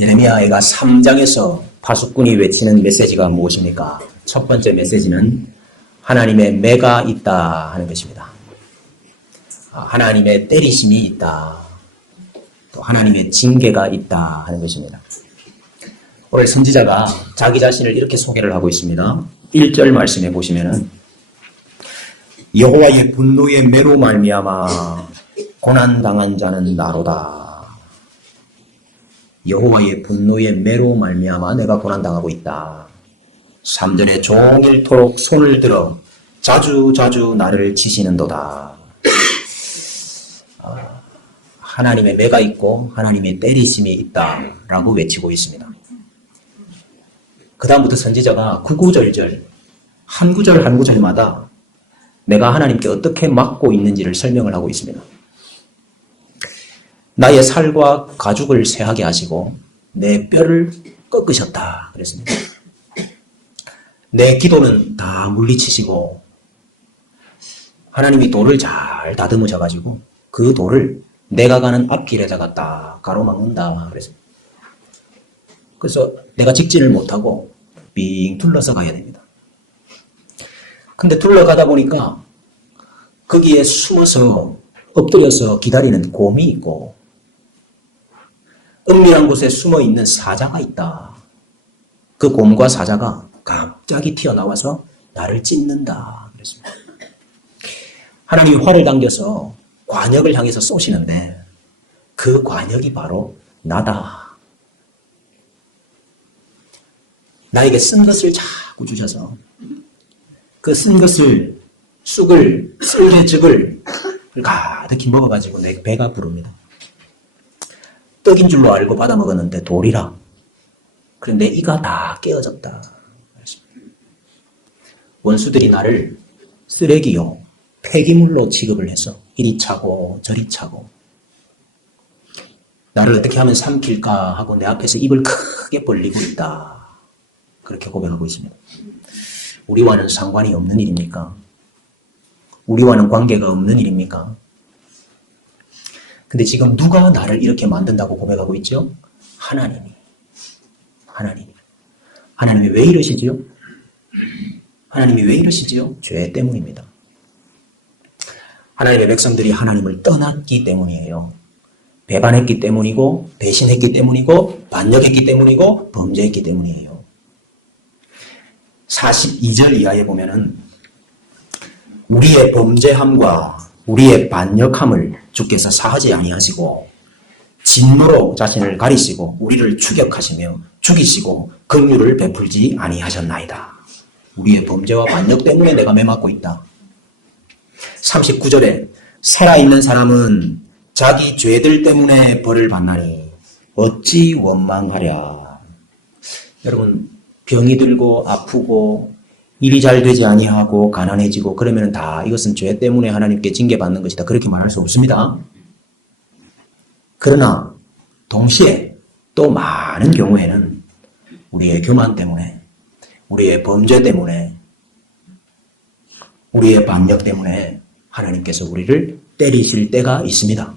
예레미야가 3장에서 파수꾼이 외치는 메시지가 무엇입니까? 첫 번째 메시지는 하나님의 매가 있다 하는 것입니다. 하나님의 때리심이 있다. 또 하나님의 징계가 있다 하는 것입니다. 오늘 선지자가 자기 자신을 이렇게 소개를 하고 있습니다. 1절 말씀해 보시면은 여호와의 분노의 매로 말미암아 고난당한 자는 나로다. 여호와의 분노의 매로 말미암아 내가 고난당하고 있다. 3절에 종일토록 손을 들어 자주 나를 치시는도다. 하나님의 매가 있고 하나님의 때리심이 있다라고 외치고 있습니다. 그 다음부터 선지자가 구구절절 한 구절 한 구절마다 내가 하나님께 어떻게 막고 있는지를 설명을 하고 있습니다. 나의 살과 가죽을 쇠하게 하시고 내 뼈를 꺾으셨다 그랬습니다. 내 기도는 다 물리치시고 하나님이 돌을 잘 다듬으셔 가지고 그 돌을 내가 가는 앞길에다가 딱 가로막는다 그랬습니다. 그래서 내가 직진을 못하고 빙 둘러서 가야 됩니다. 근데 둘러가다 보니까 거기에 숨어서 엎드려서 기다리는 곰이 있고 은밀한 곳에 숨어있는 사자가 있다. 그 곰과 사자가 갑자기 튀어나와서 나를 찢는다 그랬습니다. 하나님이 활을 당겨서 관역을 향해서 쏘시는데 그 관역이 바로 나다. 나에게 쓴 것을 자꾸 주셔서 그 쓴 것을 쑥을 쓸개즙을 가득히 먹어가지고 내 배가 부릅니다. 떡인 줄로 알고 받아 먹었는데 돌이라. 그런데 이가 다 깨어졌다. 원수들이 나를 쓰레기요, 폐기물로 취급을 해서 이리 차고 저리 차고 나를 어떻게 하면 삼킬까 하고 내 앞에서 입을 크게 벌리고 있다. 그렇게 고백하고 있습니다. 우리와는 상관이 없는 일입니까? 우리와는 관계가 없는 일입니까? 근데 지금 누가 나를 이렇게 만든다고 고백하고 있죠? 하나님이. 하나님이 왜 이러시지요? 하나님이 왜 이러시지요? 죄 때문입니다. 하나님의 백성들이 하나님을 떠났기 때문이에요. 배반했기 때문이고, 배신했기 때문이고, 반역했기 때문이고, 범죄했기 때문이에요. 42절 이하에 보면은 우리의 범죄함과 우리의 반역함을 주께서 사하지 아니하시고 진노로 자신을 가리시고 우리를 추격하시며 죽이시고 긍휼을 베풀지 아니하셨나이다. 우리의 범죄와 반역 때문에 내가 매맞고 있다. 39절에 살아있는 사람은 자기 죄들 때문에 벌을 받나니 어찌 원망하랴. 여러분, 병이 들고 아프고 일이 잘 되지 아니하고 가난해지고 그러면 다 이것은 죄 때문에 하나님께 징계받는 것이다. 그렇게 말할 수 없습니다. 그러나 동시에 또 많은 경우에는 우리의 교만 때문에, 우리의 범죄 때문에, 우리의 반역 때문에 하나님께서 우리를 때리실 때가 있습니다.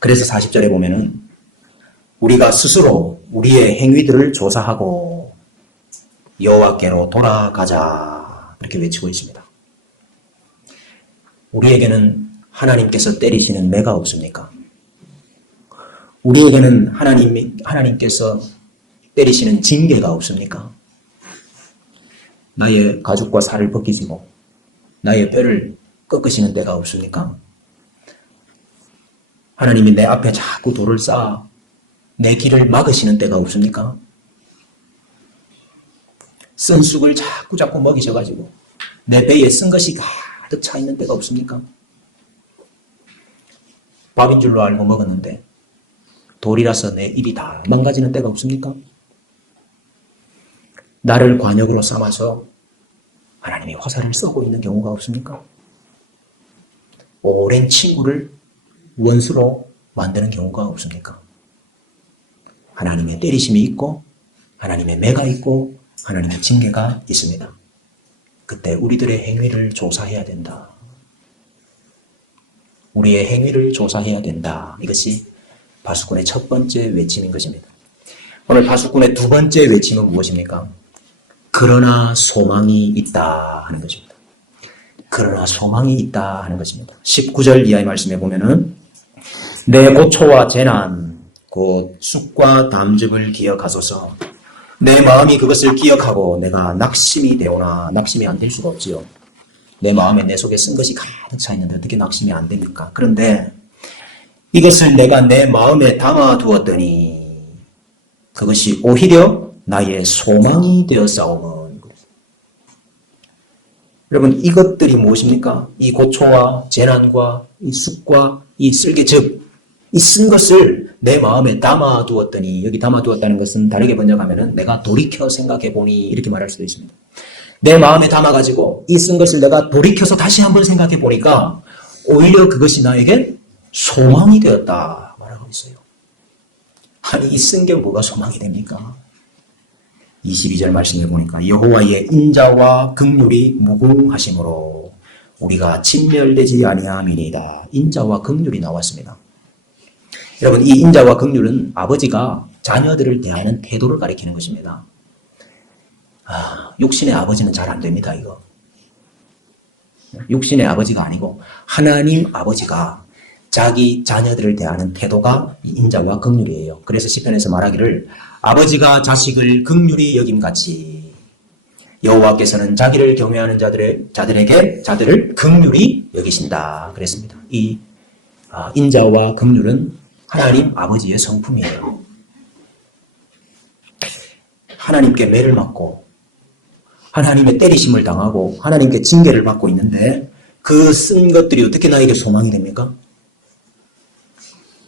그래서 40절에 보면은 우리가 스스로 우리의 행위들을 조사하고 여호와께로 돌아가자 이렇게 외치고 있습니다. 우리에게는 하나님께서 때리시는 매가 없습니까? 우리에게는 하나님께서 때리시는 징계가 없습니까? 나의 가죽과 살을 벗기시고 나의 뼈를 꺾으시는 때가 없습니까? 하나님이 내 앞에 자꾸 돌을 쌓아 내 길을 막으시는 때가 없습니까? 쓴 쑥을 자꾸 먹이셔가지고 내 배에 쓴 것이 가득 차 있는 때가 없습니까? 밥인 줄로 알고 먹었는데 돌이라서 내 입이 다 망가지는 때가 없습니까? 나를 관역으로 삼아서 하나님이 화살을 쏘고 있는 경우가 없습니까? 오랜 친구를 원수로 만드는 경우가 없습니까? 하나님의 때리심이 있고 하나님의 매가 있고 하나님의 징계가 있습니다. 그때 우리들의 행위를 조사해야 된다. 우리의 행위를 조사해야 된다. 이것이 파수꾼의 첫 번째 외침인 것입니다. 오늘 파수꾼의 두 번째 외침은 무엇입니까? 그러나 소망이 있다 하는 것입니다. 그러나 소망이 있다 하는 것입니다. 19절 이하의 말씀에 보면은 내 고초와 재난 곧 쑥과 담즙을 기억하소서. 내 마음이 그것을 기억하고 내가 낙심이 되오나 낙심이 안 될 수가 없지요. 내 마음에 내 속에 쓴 것이 가득 차 있는데 어떻게 낙심이 안 됩니까? 그런데 이것을 내가 내 마음에 담아두었더니 그것이 오히려 나의 소망이 되었사오면. 여러분, 이것들이 무엇입니까? 이 고초와 재난과 이 쑥과 이 쓸개즙, 이 쓴 것을 내 마음에 담아두었더니, 여기 담아두었다는 것은 다르게 번역하면은 내가 돌이켜 생각해보니 이렇게 말할 수도 있습니다. 내 마음에 담아가지고 이 쓴 것을 내가 돌이켜서 다시 한번 생각해보니까 오히려 그것이 나에게 소망이 되었다 말하고 있어요. 아니, 이 쓴 게 뭐가 소망이 됩니까? 22절 말씀해 보니까 여호와의 인자와 긍휼이 무궁하심으로 우리가 진멸되지 아니함이니이다. 인자와 긍휼이 나왔습니다. 여러분, 이 인자와 긍휼은 아버지가 자녀들을 대하는 태도를 가리키는 것입니다. 육신의 아버지는 잘 안 됩니다, 이거. 육신의 아버지가 아니고 하나님 아버지가 자기 자녀들을 대하는 태도가 인자와 긍휼이에요. 그래서 시편에서 말하기를 아버지가 자식을 긍휼히 여김같이 여호와께서는 자기를 경외하는 자들을 긍휼히 여기신다 그랬습니다. 이 인자와 긍휼은 하나님 아버지의 성품이에요. 하나님께 매를 맞고 하나님의 때리심을 당하고 하나님께 징계를 받고 있는데 그 쓴 것들이 어떻게 나에게 소망이 됩니까?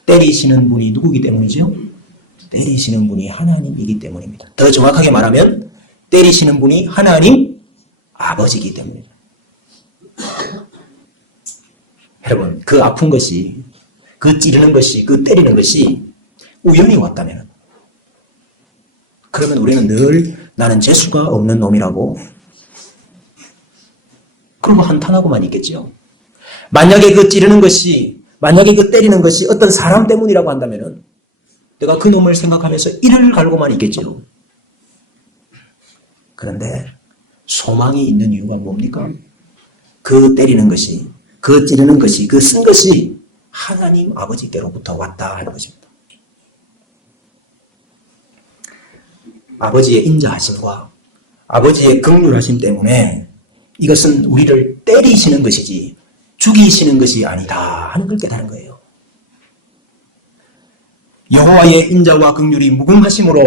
때리시는 분이 누구이기 때문이죠? 때리시는 분이 하나님이기 때문입니다. 더 정확하게 말하면 때리시는 분이 하나님 아버지이기 때문입니다. 여러분, 그 아픈 것이, 그 찌르는 것이, 그 때리는 것이 우연히 왔다면, 그러면 우리는 늘 나는 재수가 없는 놈이라고 그러고 한탄하고만 있겠죠. 만약에 그 찌르는 것이, 만약에 그 때리는 것이 어떤 사람 때문이라고 한다면은 내가 그 놈을 생각하면서 이를 갈고만 있겠죠. 그런데 소망이 있는 이유가 뭡니까? 그 때리는 것이, 그 찌르는 것이, 그 쓴 것이 하나님 아버지께로부터 왔다 하는 것입니다. 아버지의 인자하심과 아버지의 긍휼하심 때문에 이것은 우리를 때리시는 것이지 죽이시는 것이 아니다 하는 걸 깨달은 거예요. 여호와의 인자와 긍휼이 무궁하심으로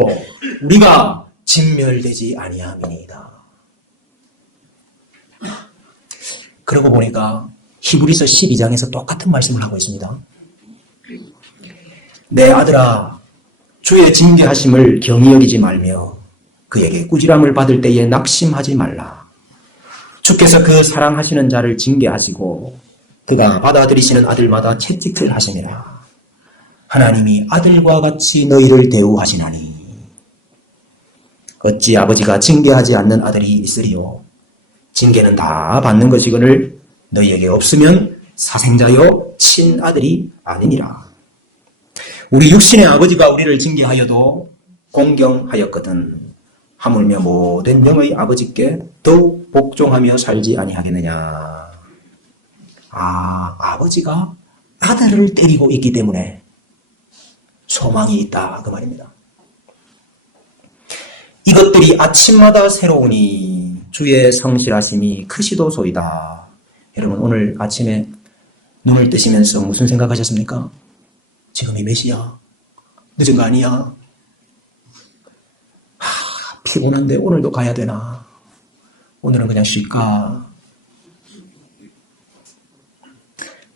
우리가 진멸되지 아니함이니이다. 그러고 보니까 히브리서 12장에서 똑같은 말씀을 하고 있습니다. 내 아들아, 주의 징계하심을 경히 여기지 말며 그에게 꾸지람을 받을 때에 낙심하지 말라. 주께서 그 사랑하시는 자를 징계하시고 그가 받아들이시는 아들마다 채찍질 하시니라. 하나님이 아들과 같이 너희를 대우하시나니 어찌 아버지가 징계하지 않는 아들이 있으리요. 징계는 다 받는 것이거늘 너희에게 없으면 사생자요 친아들이 아니니라. 우리 육신의 아버지가 우리를 징계하여도 공경하였거든 하물며 모든 영의 아버지께 더욱 복종하며 살지 아니하겠느냐. 아버지가 아들을 때리고 있기 때문에 소망이 있다 그 말입니다. 이것들이 아침마다 새로우니 주의 성실하심이 크시도소이다. 여러분, 오늘 아침에 눈을 뜨시면서 무슨 생각하셨습니까? 지금이 몇 시야? 늦은 거 아니야? 피곤한데 오늘도 가야 되나? 오늘은 그냥 쉴까?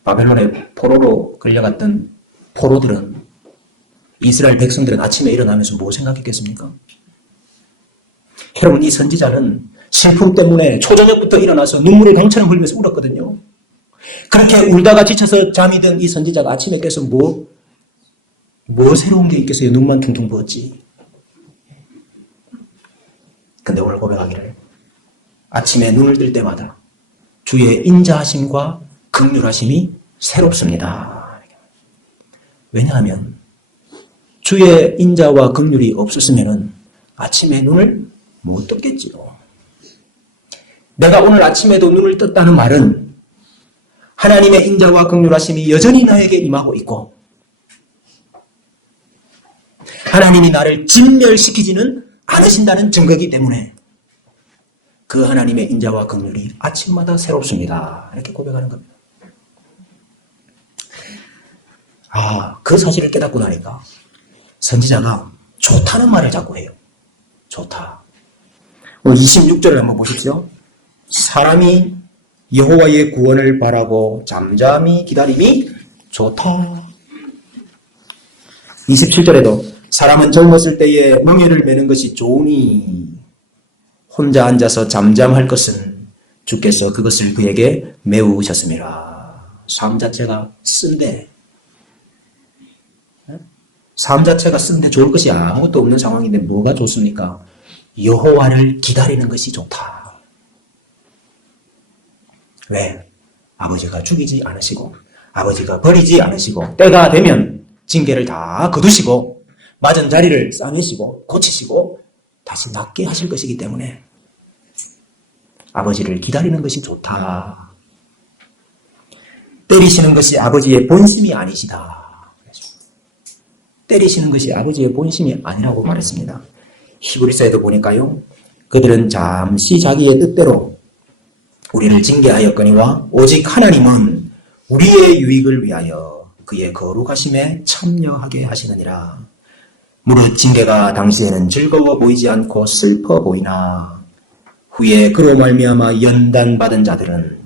바벨론의 포로로 끌려갔던 포로들은, 이스라엘 백성들은 아침에 일어나면서 뭐 생각했겠습니까? 여러분, 이 선지자는 슬픔 때문에 초저녁부터 일어나서 눈물의 강처럼 흘리면서 울었거든요. 그렇게 울다가 지쳐서 잠이 든 이 선지자가 아침에 깨서 뭐 새로운 게 있겠어요? 눈만 퉁퉁 부었지. 근데 오늘 고백하기를 아침에 눈을 뜰 때마다 주의 인자하심과 긍휼하심이 새롭습니다. 왜냐하면 주의 인자와 긍휼이 없었으면 아침에 눈을 못 떴겠지요. 내가 오늘 아침에도 눈을 떴다는 말은 하나님의 인자와 긍휼하심이 여전히 나에게 임하고 있고 하나님이 나를 진멸시키지는 않으신다는 증거이기 때문에 그 하나님의 인자와 긍휼이 아침마다 새롭습니다. 이렇게 고백하는 겁니다. 그 사실을 깨닫고 나니까 선지자가 좋다는 말을 자꾸 해요. 좋다. 26절을 한번 보십시오. 사람이 여호와의 구원을 바라고 잠잠히 기다림이 좋다. 27절에도 사람은 젊었을 때에 멍에를 매는 것이 좋으니 혼자 앉아서 잠잠할 것은 주께서 그것을 그에게 메우셨음이라. 삶 자체가 쓴데 삶 자체가 쓴데 좋을 것이 아무것도 없는 상황인데 뭐가 좋습니까? 여호와를 기다리는 것이 좋다. 왜? 아버지가 죽이지 않으시고 아버지가 버리지 않으시고 때가 되면 징계를 다 거두시고 맞은 자리를 싸매시고 고치시고 다시 낫게 하실 것이기 때문에 아버지를 기다리는 것이 좋다. 때리시는 것이 아버지의 본심이 아니시다. 때리시는 것이 아버지의 본심이 아니라고 말했습니다. 히브리서에도 보니까요. 그들은 잠시 자기의 뜻대로 우리를 징계하였거니와 오직 하나님은 우리의 유익을 위하여 그의 거룩하심에 참여하게 하시느니라. 무릇 징계가 당시에는 즐거워 보이지 않고 슬퍼 보이나 후에 그로 말미암아 연단받은 자들은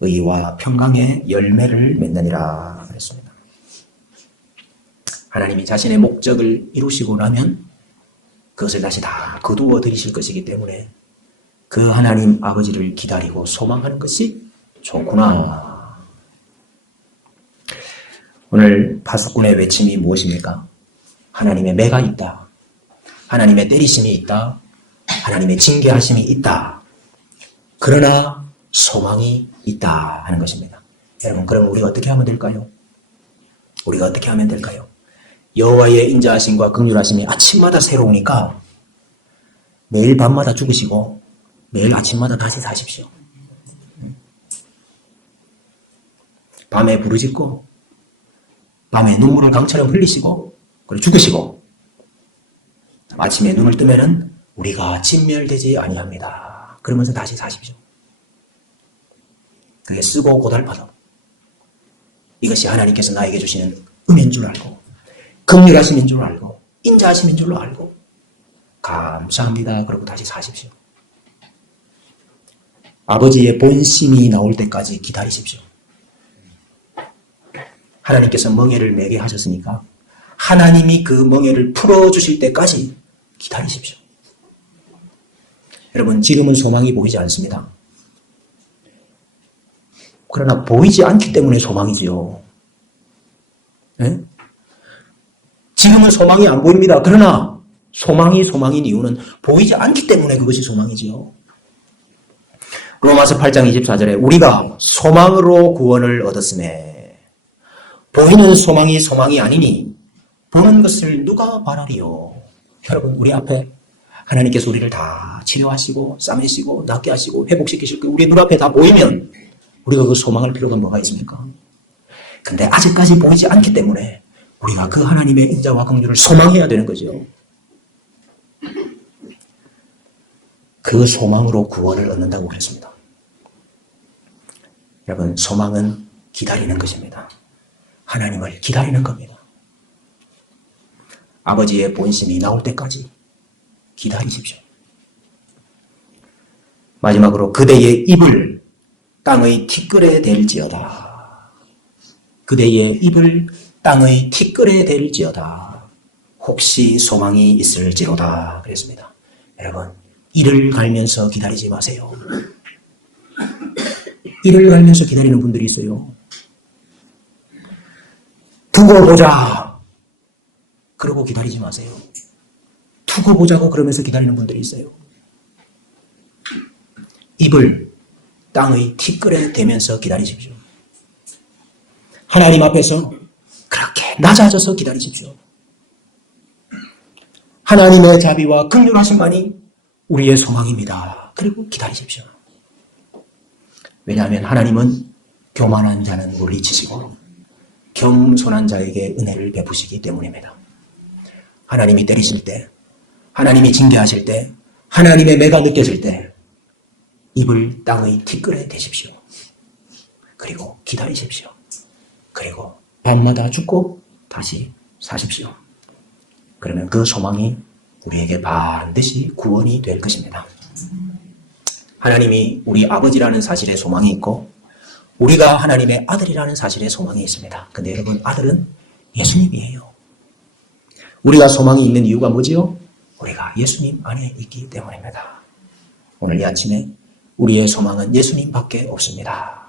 의와 평강의 열매를 맺느니라 그랬습니다. 하나님이 자신의 목적을 이루시고 나면 그것을 다시 다 거두어 들이실 것이기 때문에 그 하나님 아버지를 기다리고 소망하는 것이 좋구나. 오늘 파수꾼의 외침이 무엇입니까? 하나님의 매가 있다. 하나님의 때리심이 있다. 하나님의 징계하심이 있다. 그러나 소망이 있다 하는 것입니다. 여러분, 그럼 우리가 어떻게 하면 될까요? 우리가 어떻게 하면 될까요? 여호와의 인자하심과 긍휼하심이 아침마다 새로우니까 매일 밤마다 죽으시고 매일 아침마다 다시 사십시오. 밤에 부르짖고 밤에 눈물을 강처럼 흘리시고 그리고 죽으시고 아침에 눈을 뜨면은 우리가 진멸되지 아니합니다. 그러면서 다시 사십시오. 그게 쓰고 고달파도 이것이 하나님께서 나에게 주시는 은혜인 줄 알고 긍휼하심인 줄 알고 인자하심인 줄로 알고 감사합니다. 그러고 다시 사십시오. 아버지의 본심이 나올 때까지 기다리십시오. 하나님께서 멍에를 매게 하셨으니까 하나님이 그 멍에를 풀어주실 때까지 기다리십시오. 여러분, 지금은 소망이 보이지 않습니다. 그러나 보이지 않기 때문에 소망이지요. 네? 지금은 소망이 안 보입니다. 그러나 소망이 소망인 이유는 보이지 않기 때문에 그것이 소망이지요. 로마서 8장 24절에 우리가 소망으로 구원을 얻었음에 보이는 소망이 소망이 아니니 보는 것을 누가 바라리요. 여러분, 우리 앞에 하나님께서 우리를 다 치료하시고 싸매시고 낫게 하시고 회복시키실 거예요. 우리 눈앞에 다 보이면 우리가 그 소망할 필요가 뭐가 있습니까? 근데 아직까지 보이지 않기 때문에 우리가 그 하나님의 인자와 긍휼을 소망해야 되는 거죠. 그 소망으로 구원을 얻는다고 했습니다. 여러분, 소망은 기다리는 것입니다. 하나님을 기다리는 겁니다. 아버지의 본심이 나올 때까지 기다리십시오. 마지막으로 그대의 입을 땅의 티끌에 댈지어다. 그대의 입을 땅의 티끌에 댈지어다. 혹시 소망이 있을지로다. 그랬습니다. 여러분, 이를 갈면서 기다리지 마세요. 이를 갈면서 기다리는 분들이 있어요. 두고 보자. 그러고 기다리지 마세요. 두고 보자고 그러면서 기다리는 분들이 있어요. 입을 땅의 티끌에 대면서 기다리십시오. 하나님 앞에서 그렇게 낮아져서 기다리십시오. 하나님의 자비와 긍휼하심만이 우리의 소망입니다. 그리고 기다리십시오. 왜냐하면 하나님은 교만한 자는 물리치시고 겸손한 자에게 은혜를 베푸시기 때문입니다. 하나님이 때리실 때, 하나님이 징계하실 때, 하나님의 매가 느껴질 때 입을 땅의 티끌에 대십시오. 그리고 기다리십시오. 그리고 밤마다 죽고 다시 사십시오. 그러면 그 소망이 우리에게 반드시 구원이 될 것입니다. 하나님이 우리 아버지라는 사실에 소망이 있고 우리가 하나님의 아들이라는 사실에 소망이 있습니다. 근데 여러분, 아들은 예수님이에요. 우리가 소망이 있는 이유가 뭐지요? 우리가 예수님 안에 있기 때문입니다. 오늘 이 아침에 우리의 소망은 예수님밖에 없습니다.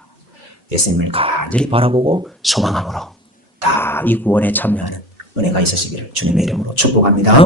예수님을 간절히 바라보고 소망함으로 다 이 구원에 참여하는 은혜가 있으시기를 주님의 이름으로 축복합니다.